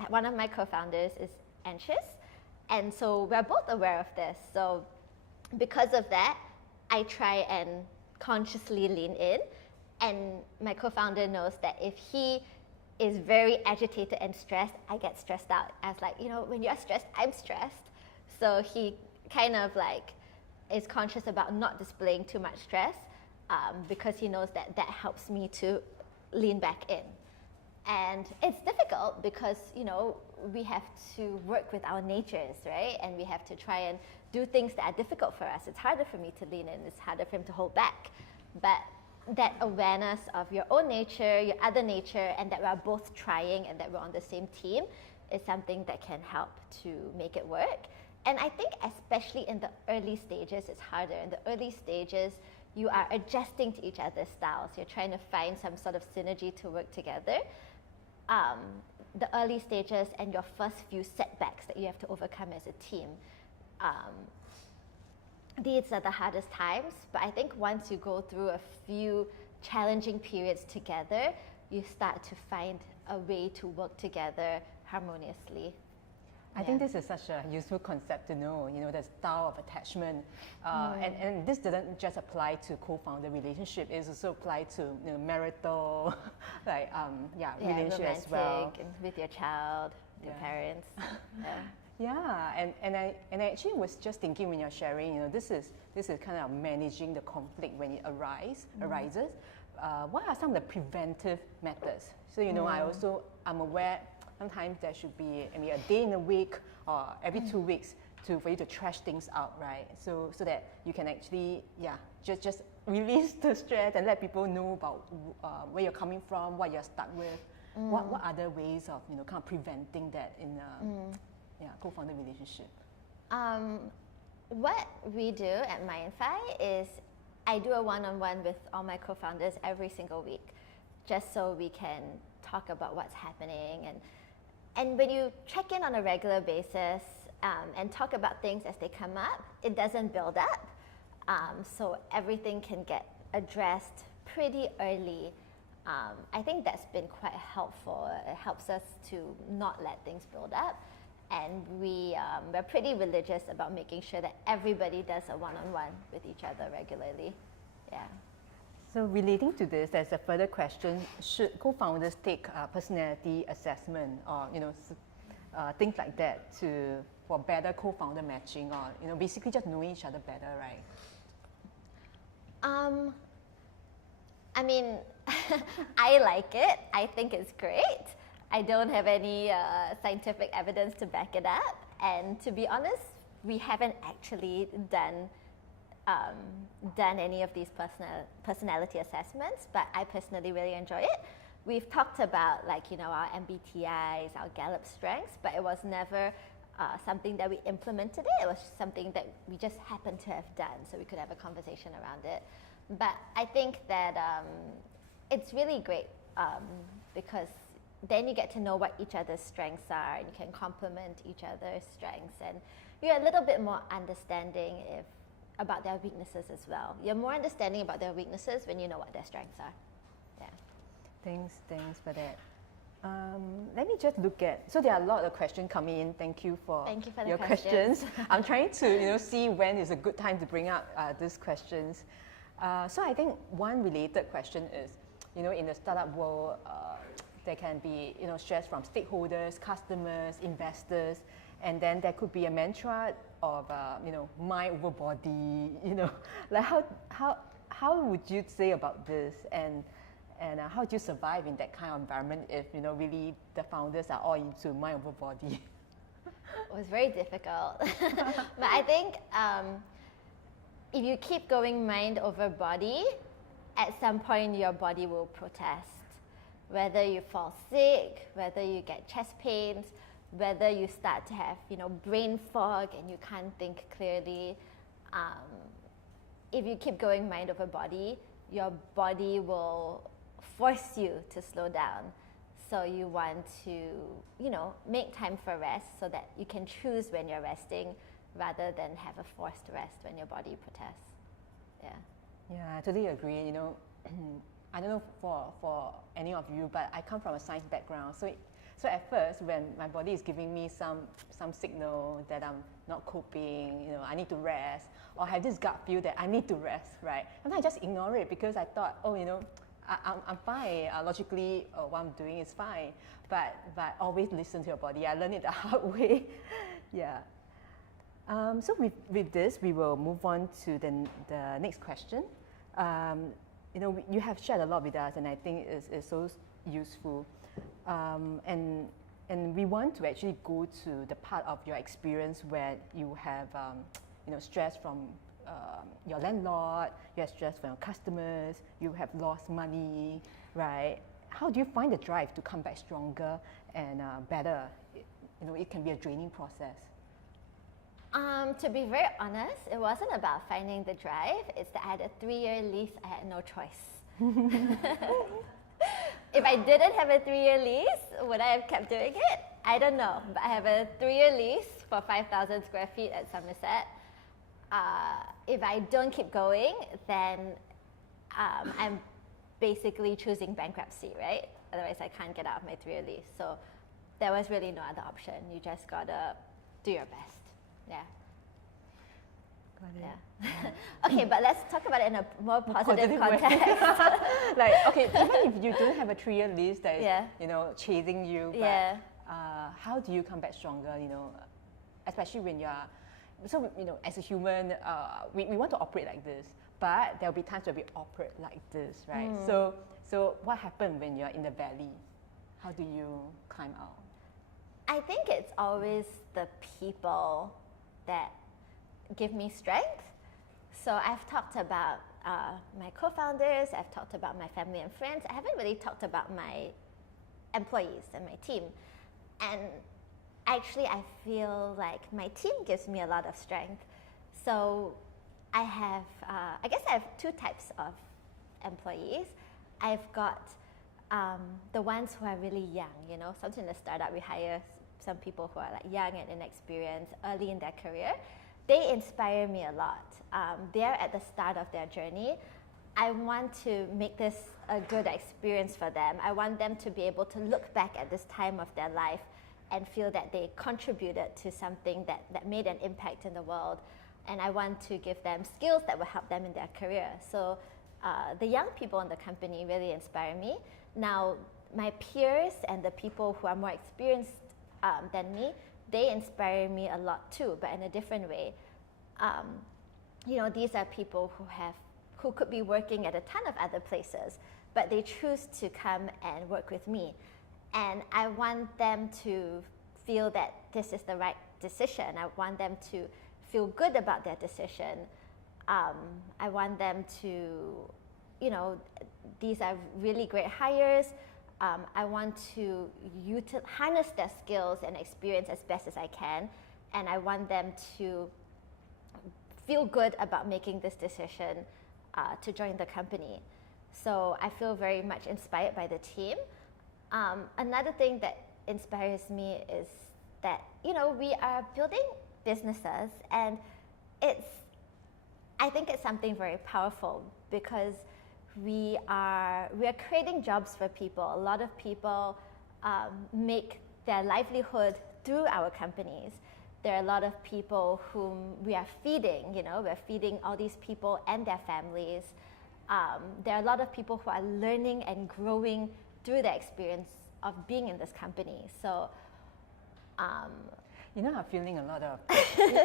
One of my co-founders is anxious, and so we're both aware of this. So because of that, I try and consciously lean in, and my co-founder knows that if he is very agitated and stressed, I get stressed out. I was like, you know, when you're stressed, I'm stressed. So he kind of like is conscious about not displaying too much stress because he knows that that helps me to lean back in. And it's difficult because, you know, we have to work with our natures, right? And we have to try and do things that are difficult for us. It's harder for me to lean in. It's harder for him to hold back. But that awareness of your own nature, your other nature, and that we're both trying and that we're on the same team is something that can help to make it work. And I think especially in the early stages, it's harder. In the early stages, you are adjusting to each other's styles. You're trying to find some sort of synergy to work together. The early stages and your first few setbacks that you have to overcome as a team. These are the hardest times, but I think once you go through a few challenging periods together, you start to find a way to work together harmoniously. I think this is such a useful concept to know, you know, the style of attachment. And this doesn't just apply to co-founder relationship, it also applies to, you know, marital, like, relationship as well. And with your child, your parents. And I actually was just thinking when you're sharing, you know, this is kind of managing the conflict when it arises. What are some of the preventive methods? So, you know, I'm aware sometimes there should be maybe a day in a week or every 2 weeks for you to trash things out, right? So that you can actually, just release the stress and let people know about where you're coming from, what you're stuck with. What other ways of, you know, kind of preventing that in co-founder relationship? What we do at MindFi is I do a one-on-one with all my co-founders every single week, just so we can talk about what's happening. And when you check in on a regular basis and talk about things as they come up, it doesn't build up. So everything can get addressed pretty early. I think that's been quite helpful. It helps us to not let things build up. And we're pretty religious about making sure that everybody does a one-on-one with each other regularly. Yeah. So relating to this, there's a further question: should co-founders take personality assessment, or things like that for better co-founder matching, or basically just knowing each other better, right? I mean, I like it. I think it's great. I don't have any scientific evidence to back it up. And to be honest, we haven't actually done any of these personality assessments, but I personally really enjoy it. We've talked about our MBTIs, our Gallup strengths, but it was never something that we implemented it. It was something that we just happened to have done, so we could have a conversation around it. But I think that it's really great because then you get to know what each other's strengths are, and you can complement each other's strengths, and you're a little bit more understanding about their weaknesses as well. You're more understanding about their weaknesses when you know what their strengths are. Yeah. Thanks for that. Let me just look at, so there are a lot of questions coming in. Thank you for your questions. I'm trying to see when is a good time to bring up these questions. So I think one related question is, in the startup world, there can be stress from stakeholders, customers, investors, and then there could be a mantra of mind over body. Like how would you say about this, and how do you survive in that kind of environment if really the founders are all into mind over body? It was very difficult, but I think if you keep going mind over body, at some point your body will protest. Whether you fall sick, whether you get chest pains, whether you start to have brain fog and you can't think clearly. If you keep going mind over body, your body will force you to slow down. So you want to make time for rest so that you can choose when you're resting, rather than have a forced rest when your body protests. Yeah, I totally agree. I don't know for any of you, but I come from a science background. So at first, when my body is giving me some signal that I'm not coping, I need to rest, or I have this gut feel that I need to rest, right? And I just ignore it because I thought, I'm fine. Logically, what I'm doing is fine. But always listen to your body. I learned it the hard way. Yeah. So with this, we will move on to the next question. You have shared a lot with us, and I think it's so useful. And we want to actually go to the part of your experience where you have stress from your landlord, you have stress from your customers, you have lost money, right? How do you find the drive to come back stronger and better? It can be a draining process. To be very honest, it wasn't about finding the drive. It's that I had a 3-year lease. I had no choice. If I didn't have a 3-year lease, would I have kept doing it? I don't know. But I have a 3-year lease for 5,000 square feet at Somerset. If I don't keep going, then I'm basically choosing bankruptcy, right? Otherwise, I can't get out of my 3-year lease. So there was really no other option. You just gotta do your best. Yeah. Got it. Yeah. Okay, but let's talk about it in a more positive context. Like, okay, even if you don't have a 3-year lease that is, chasing you, but how do you come back stronger? Especially when you're, so as a human, we want to operate like this, but there'll be times where we operate like this, right? So what happened when you're in the valley? How do you climb out? I think it's always the people that give me strength. So I've talked about my co-founders, I've talked about my family and friends. I haven't really talked about my employees and my team. And actually, I feel like my team gives me a lot of strength. So I have, I guess I have two types of employees. I've got the ones who are really young, you know, sometimes in the startup we hire some people who are like young and inexperienced, early in their career. They inspire me a lot. They're at the start of their journey. I want to make this a good experience for them. I want them to be able to look back at this time of their life and feel that they contributed to something that made an impact in the world. And I want to give them skills that will help them in their career. So the young people in the company really inspire me. Now, my peers and the people who are more experienced than me, they inspire me a lot too, but in a different way. You know, these are people who could be working at a ton of other places, but they choose to come and work with me. And I want them to feel that this is the right decision. I want them to feel good about their decision. I want them to, you know, these are really great hires. I want to harness their skills and experience as best as I can. And I want them to feel good about making this decision to join the company. So I feel very much inspired by the team. Another thing that inspires me is that, you know, we are building businesses, and I think it's something very powerful because we are creating jobs for people. A lot of people make their livelihood through our companies. There are a lot of people whom we are feeding, you know, we're feeding all these people and their families. There are a lot of people who are learning and growing through the experience of being in this company. So, you know, I'm feeling a lot of,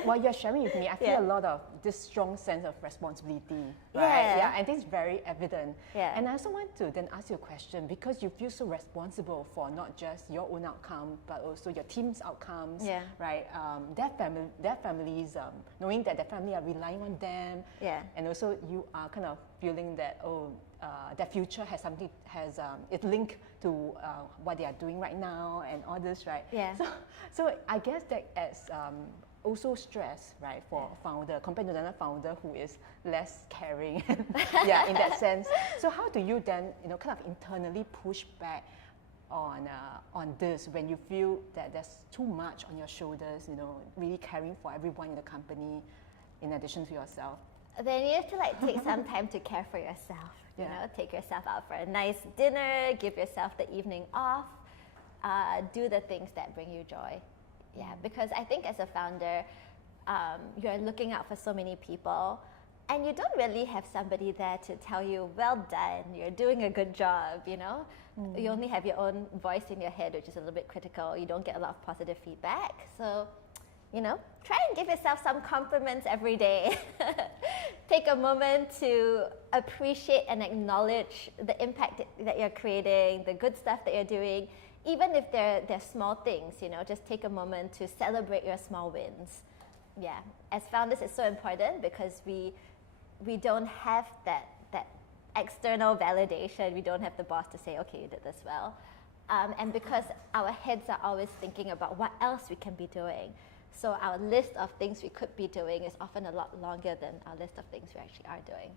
while you're sharing with me, I feel a lot of this strong sense of responsibility, right? Yeah, and this is very evident. Yeah. And I also want to then ask you a question, because you feel so responsible for not just your own outcome, but also your team's outcomes, right? Their families, knowing that their family are relying on them, and also you are kind of feeling that, their future is linked to what they are doing right now and all this, right? Yeah. So I guess that adds also stress, right, for a founder compared to another founder who is less caring, in that sense. So how do you then, you know, kind of internally push back on this when you feel that there's too much on your shoulders, you know, really caring for everyone in the company in addition to yourself? Then you have to like take some time to care for yourself. You know, take yourself out for a nice dinner, give yourself the evening off, do the things that bring you joy. Yeah, because I think as a founder, you're looking out for so many people, and you don't really have somebody there to tell you, well done, you're doing a good job, you know? You only have your own voice in your head, which is a little bit critical. You don't get a lot of positive feedback. So, you know, try and give yourself some compliments every day. Take a moment to appreciate and acknowledge the impact that you're creating, the good stuff that you're doing, even if they're small things, you know, just take a moment to celebrate your small wins. Yeah, as founders, it's so important because we don't have that external validation. We don't have the boss to say, okay, you did this well. And because our heads are always thinking about what else we can be doing. So our list of things we could be doing is often a lot longer than our list of things we actually are doing.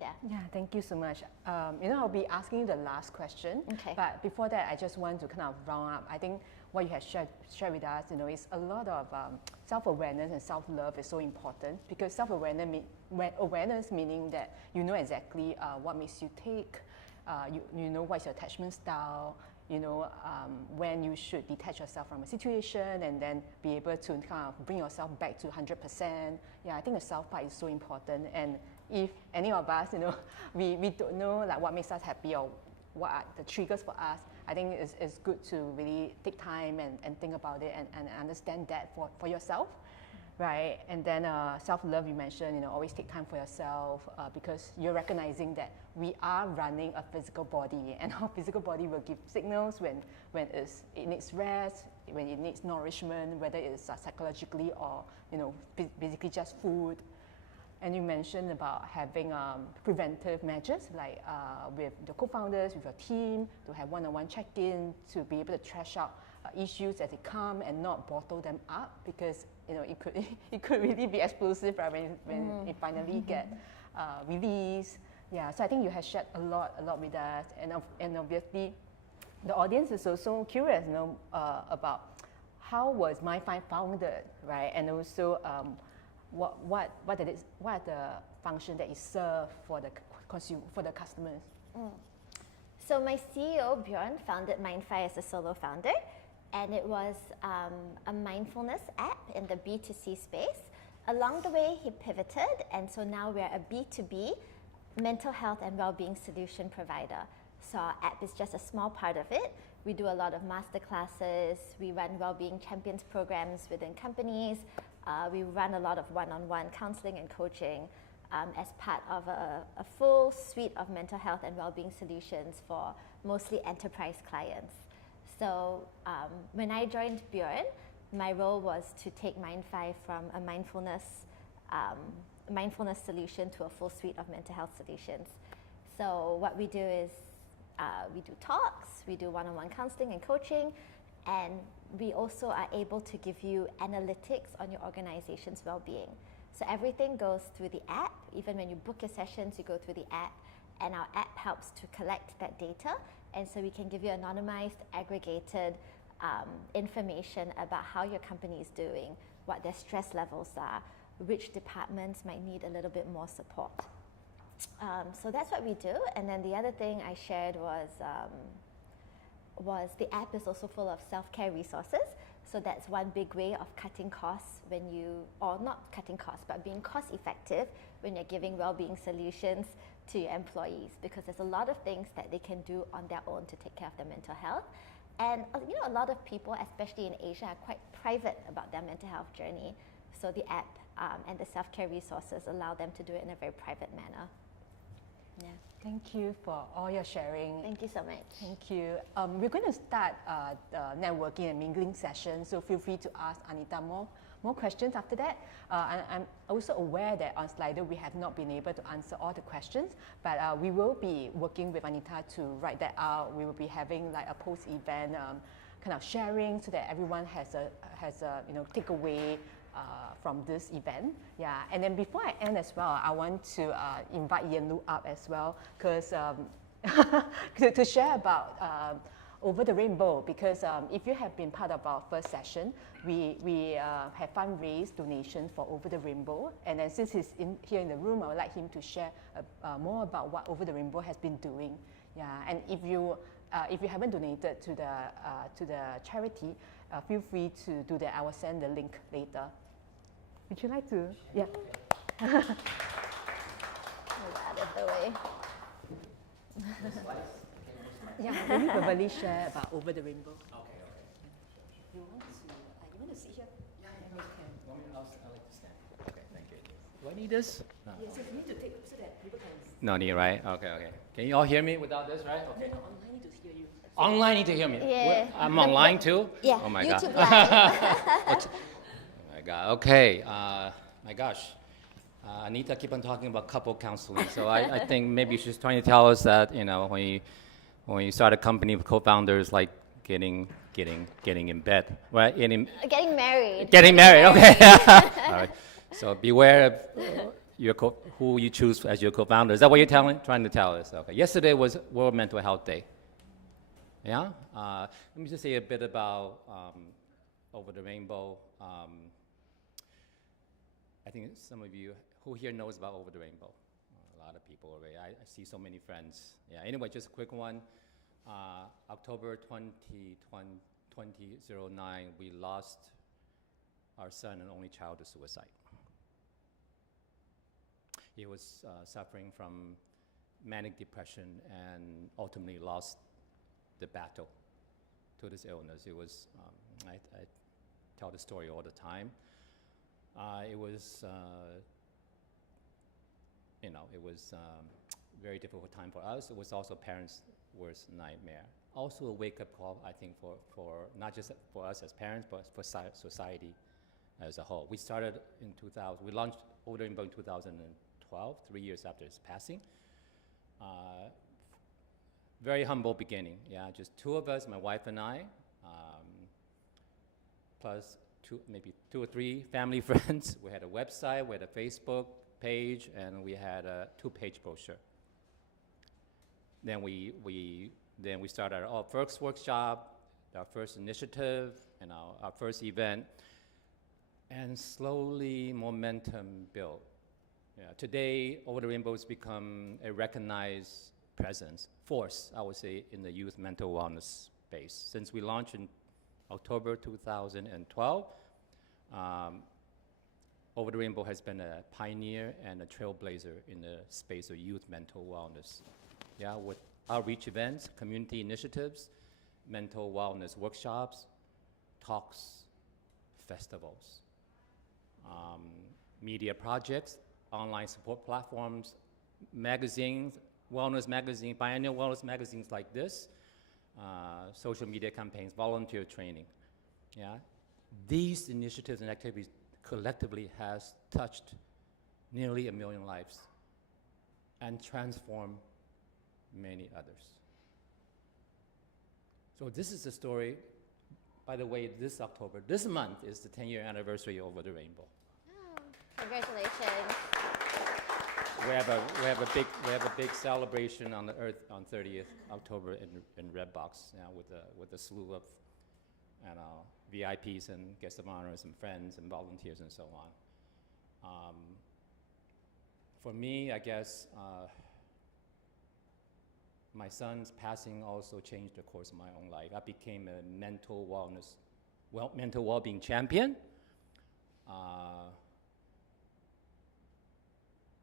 Yeah, thank you so much. You know, I'll be asking you the last question. Okay. But before that, I just want to kind of round up. I think what you have shared with us, you know, is a lot of self-awareness and self-love is so important, because self-awareness meaning that you know exactly what makes you tick, you know what's your attachment style, you know, when you should detach yourself from a situation and then be able to kind of bring yourself back to 100%. Yeah, I think the self part is so important. And if any of us, you know, we don't know like what makes us happy or what are the triggers for us, I think it's good to really take time and think about it and understand that for yourself. Right, and then self-love, you mentioned, you know, always take time for yourself because you're recognizing that we are running a physical body, and our physical body will give signals when it needs rest, when it needs nourishment, whether it's psychologically or, you know, basically just food. And you mentioned about having preventive measures like with the co-founders, with your team, to have one-on-one check-in, to be able to trash out issues as they come and not bottle them up, because it could it could really be explosive, right, when it finally get released. Yeah, so I think you have shared a lot with us, and obviously the audience is also curious, about how was MindFi founded, right, and also what are the function that it serve for the customers. So my CEO Bjorn founded MindFi as a solo founder, and it was a mindfulness app in the B2C space. Along the way, he pivoted, and so now we're a B2B mental health and well-being solution provider. So our app is just a small part of it. We do a lot of masterclasses, we run well-being champions programs within companies, we run a lot of one-on-one counseling and coaching as part of a full suite of mental health and well-being solutions for mostly enterprise clients. So when I joined Bjorn, my role was to take MindFi from a mindfulness solution to a full suite of mental health solutions. So what we do is we do talks, we do one-on-one counseling and coaching, and we also are able to give you analytics on your organization's well-being. So everything goes through the app. Even when you book your sessions, you go through the app, and our app helps to collect that data, and so we can give you anonymized, aggregated information about how your company is doing, what their stress levels are, which departments might need a little bit more support. So that's what we do. And then the other thing I shared was the app is also full of self-care resources. So that's one big way of cutting costs or not cutting costs, but being cost effective when you're giving well-being solutions to your employees, because there's a lot of things that they can do on their own to take care of their mental health. And a lot of people, especially in Asia, are quite private about their mental health journey. So the app and the self-care resources allow them to do it in a very private manner. Yeah. Thank you for all your sharing. Thank you so much. Thank you. We're going to start the networking and mingling session, so feel free to ask Anita more questions after that. I'm also aware that on Slido we have not been able to answer all the questions, but we will be working with Anita to write that out. We will be having like a post-event kind of sharing, so that everyone has a takeaway from this event. Yeah, and then before I end as well, I want to invite Yen-Lu up as well, because to share about Over the Rainbow, because if you have been part of our first session, we have fundraised donation for Over the Rainbow, and then since he's here in the room, I would like him to share more about what Over the Rainbow has been doing. Yeah, and if you haven't donated to the charity, feel free to do that. I will send the link later. Would you like to? Yeah. Move out of the way. Yeah, maybe verbally share about Over the Rainbow. Okay. You want to sit here? Yeah, you can. I'll like to stand. Okay, thank you. Do I need this? No. Yes, you need to take so that people can see. No need, right? Okay. Can you all hear me without this, right? Okay. No, online need to hear you. Online need to hear me. Yeah. I'm online too? Yeah, Oh my YouTube God. Live. Oh my God. Okay. My gosh. Anita keep on talking about couple counseling. So I think maybe she's trying to tell us that, when you start a company with co-founders, like getting in bed, right? Getting married. Getting married, okay. All right. So beware of who you choose as your co-founder. Is that what you're trying to tell us? Okay. Yesterday was World Mental Health Day. Yeah? Let me just say a bit about Over the Rainbow. I think some of you who here knows about Over the Rainbow. A lot of people already. I see so many friends. Yeah. Anyway, just a quick one. October 2009, we lost our son and only child to suicide. He was suffering from manic depression and ultimately lost the battle to this illness. It was, I tell the story all the time. It was very difficult time for us. It was also parents' worst nightmare. Also a wake-up call, I think, for not just for us as parents, but for society as a whole. We started in 2000. We launched Over the Rainbow in 2012, 3 years after his passing. Very humble beginning. Yeah, just two of us, my wife and I. plus maybe two or three family friends. We had a website, we had a Facebook page, and we had a 2-page brochure. Then we started our first workshop, our first initiative, and our first event, and slowly momentum built. Yeah, today, Over the Rainbow has become a recognized presence, force, I would say, in the youth mental wellness space. Since we launched in October 2012, Over the Rainbow has been a pioneer and a trailblazer in the space of youth mental wellness. Yeah, with outreach events, community initiatives, mental wellness workshops, talks, festivals, media projects, online support platforms, magazines, wellness magazine, biennial wellness magazines like this, social media campaigns, volunteer training. Yeah, these initiatives and activities collectively has touched nearly 1 million lives and transformed many others. So this is the story. By the way, this October, this month is the 10-year anniversary of Over the Rainbow. Oh, congratulations. We have a big celebration on the Earth on 30th October in Redbox, with a slew of VIPs and guests of honors and friends and volunteers and so on. For me, I guess my son's passing also changed the course of my own life. I became a mental well-being champion,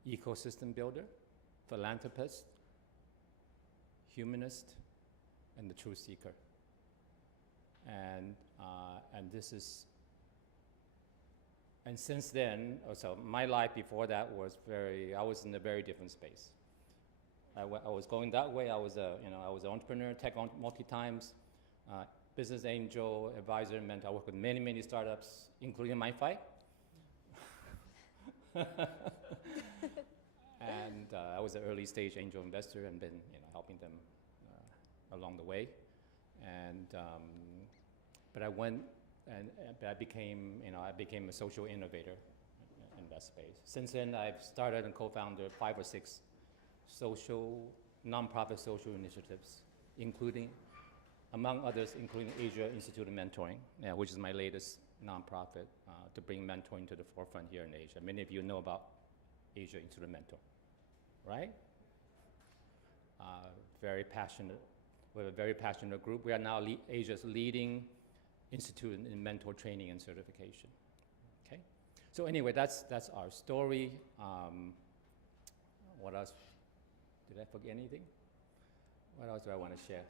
ecosystem builder, philanthropist, humanist, and the truth seeker. And since then, so my life before that was I was in a very different space. I was going that way. I was an entrepreneur, tech multi-times, business angel, advisor, mentor. I worked with many startups, including MindFi. And I was an early stage angel investor and been helping them along the way. And but I became a social innovator in that space. Since then, I've started and co-founded 5 or 6 nonprofit social initiatives, among others, including Asia Institute of Mentoring, which is my latest nonprofit to bring mentoring to the forefront here in Asia. Many of you know about Asia Institute of Mentor, right? Very passionate. We have a very passionate group. We are now Asia's leading institute in mentor training and certification. Okay. So anyway, that's our story. What else? Did I forget anything? What else do I want to share?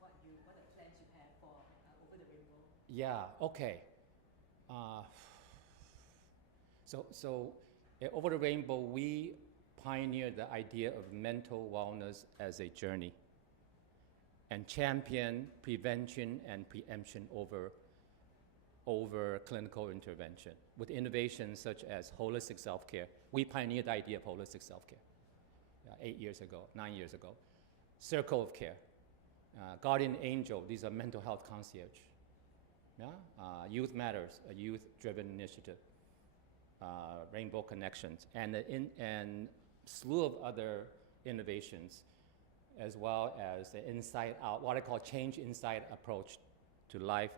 What are the plans you have for Over the Rainbow? Yeah. Okay. So at Over the Rainbow, we pioneered the idea of mental wellness as a journey, and champion prevention and preemption over clinical intervention with innovations such as holistic self-care. We pioneered the idea of holistic self-care 9 years ago. Circle of Care, Guardian Angel, these are mental health concierge. Yeah? Youth Matters, a youth-driven initiative. Rainbow Connections, and slew of other innovations, as well as the inside out, what I call change inside approach to life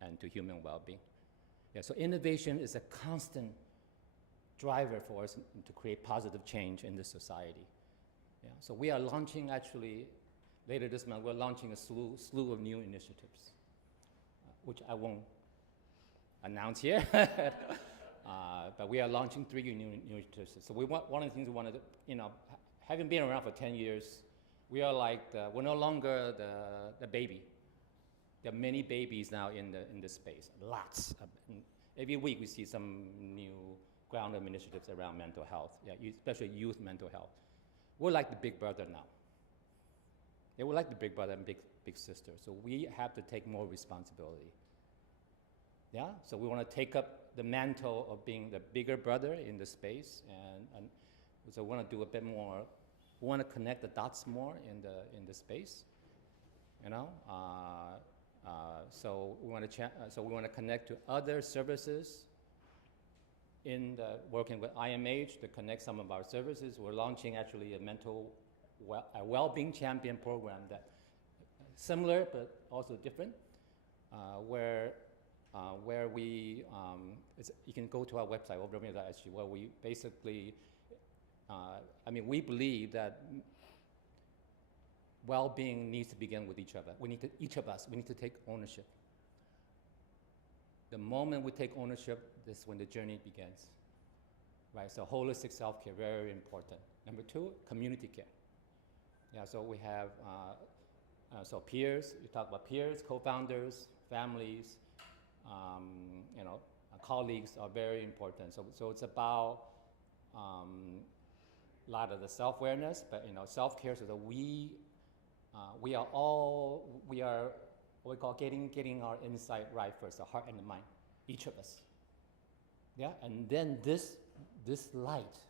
and to human well-being. Yeah, so innovation is a constant driver for us to create positive change in this society. Yeah, so we are launching, actually, later this month, we're launching a slew of new initiatives, which I won't announce here. But we are launching 3 new initiatives. So one of the things we wanted to, having been around for 10 years, we are like, we're no longer the baby. There are many babies now in this space, lots. Every week we see some new ground-up initiatives around mental health, especially youth mental health. We're like the big brother now. Yeah, we're like the big brother and big sister. So we have to take more responsibility. Yeah, so we want to take up the mantle of being the bigger brother in the space, and so we want to do a bit more. We want to connect the dots more in the space, So we want to connect to other services in the working with IMH to connect some of our services. We're launching actually a well-being champion program that similar but also different, where we you can go to our website overwhelming.sg, where we basically we believe that well-being needs to begin with each other. Each of us need to take ownership. The moment we take ownership, this is when the journey begins, right? So holistic self-care, very important. Number two, community care. Yeah, so we have, peers, you talk about peers, co-founders, families, colleagues are very important. So it's about a lot of the self-awareness, but self-care so that we are what we call getting our insight right first, the heart and the mind, each of us. Yeah, and then this light,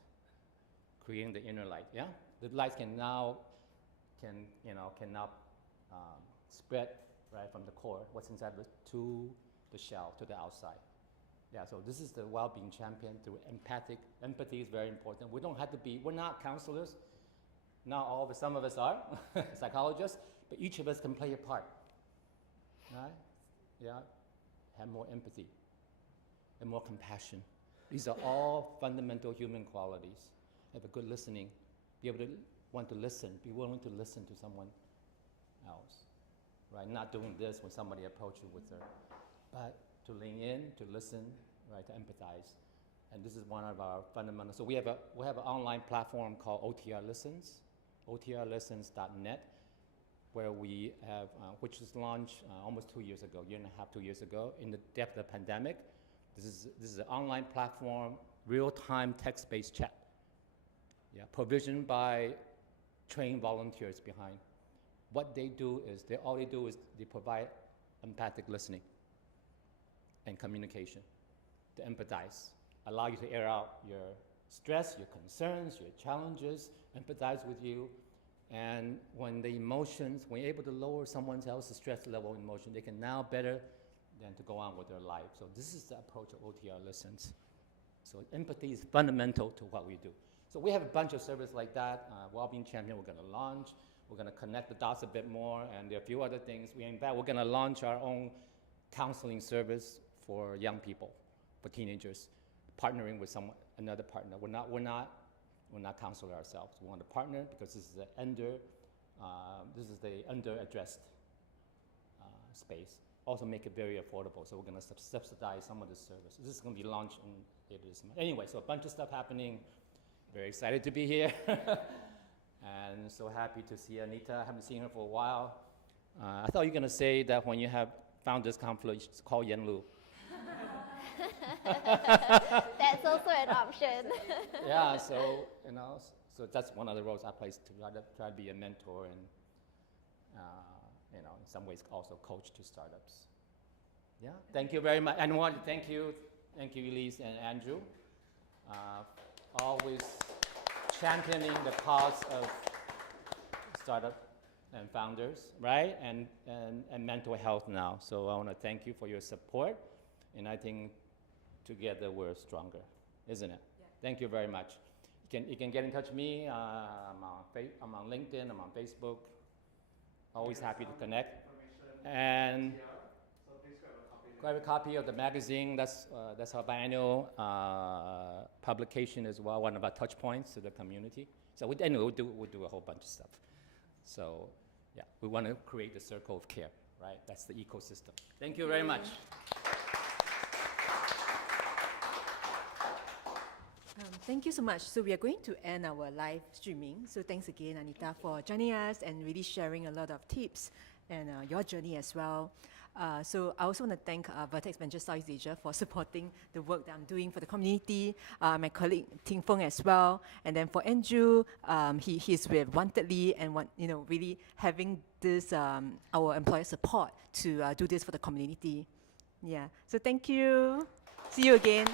creating the inner light. Yeah, the light can now spread right from the core, what's inside of it, to the shell, to the outside. Yeah, so this is the well-being champion through empathy is very important. We're not counselors. Not some of us are psychologists, but each of us can play a part. Right? Yeah, have more empathy and more compassion. These are all fundamental human qualities. Have a good listening, be able to want to listen, be willing to listen to someone else. Right? Not doing this when somebody approaches you with her, but to lean in, to listen, right? To empathize. And this is one of our fundamentals. So we have an online platform called OTR Listens, otrlistens.net, where we have, which was launched almost 2 years ago, year and a half, 2 years ago, in the depth of the pandemic. This is an online platform, real-time text-based chat. Yeah, provisioned by trained volunteers behind. What they do is, all they do is they provide empathic listening and communication to empathize, allow you to air out your stress, your concerns, your challenges, empathize with you. And when you're able to lower someone else's stress level and emotion, they can now better than to go on with their life. So this is the approach of OTR Listens. So empathy is fundamental to what we do. So we have a bunch of services like that. Wellbeing Champion we're going to launch. We're going to connect the dots a bit more, and there are a few other things. In fact, we're going to launch our own counseling service for young people, for teenagers, partnering with another partner. We're not counselors ourselves. We want to partner because this is the under-addressed space. Also make it very affordable. So we're going to subsidize some of the services. This is going to be launched later this month. Anyway, so a bunch of stuff happening. Very excited to be here. And so happy to see Anita. I haven't seen her for a while. I thought you were going to say that when you have founders conference, call Yen Lu. That's also an option. Yeah, so that's one of the roles I play, to try to be a mentor and in some ways also coach to startups. Yeah, thank you very much. And I want to thank you, Elise and Andrew, always championing the cause of startup and founders, right? And mental health now. So I want to thank you for your support, and I think together we're stronger, isn't it? Yeah. Thank you very much. You can get in touch with me. I'm on LinkedIn. I'm on Facebook. Always happy to connect. And grab a copy of the magazine. That's our biannual publication as well. One of our touch points to the community. So we'll do a whole bunch of stuff. So yeah, we want to create the circle of care, right? That's the ecosystem. Thank you very much. Thank you so much. So we are going to end our live streaming. So thanks again, Anita, for joining us and really sharing a lot of tips and your journey as well. So I also want to thank Vertex Ventures Southeast Asia for supporting the work that I'm doing for the community, my colleague Ting Feng as well, and then for Andrew, he's with Wantedly and really having this our employer support to do this for the community. Yeah. So thank you. See you again.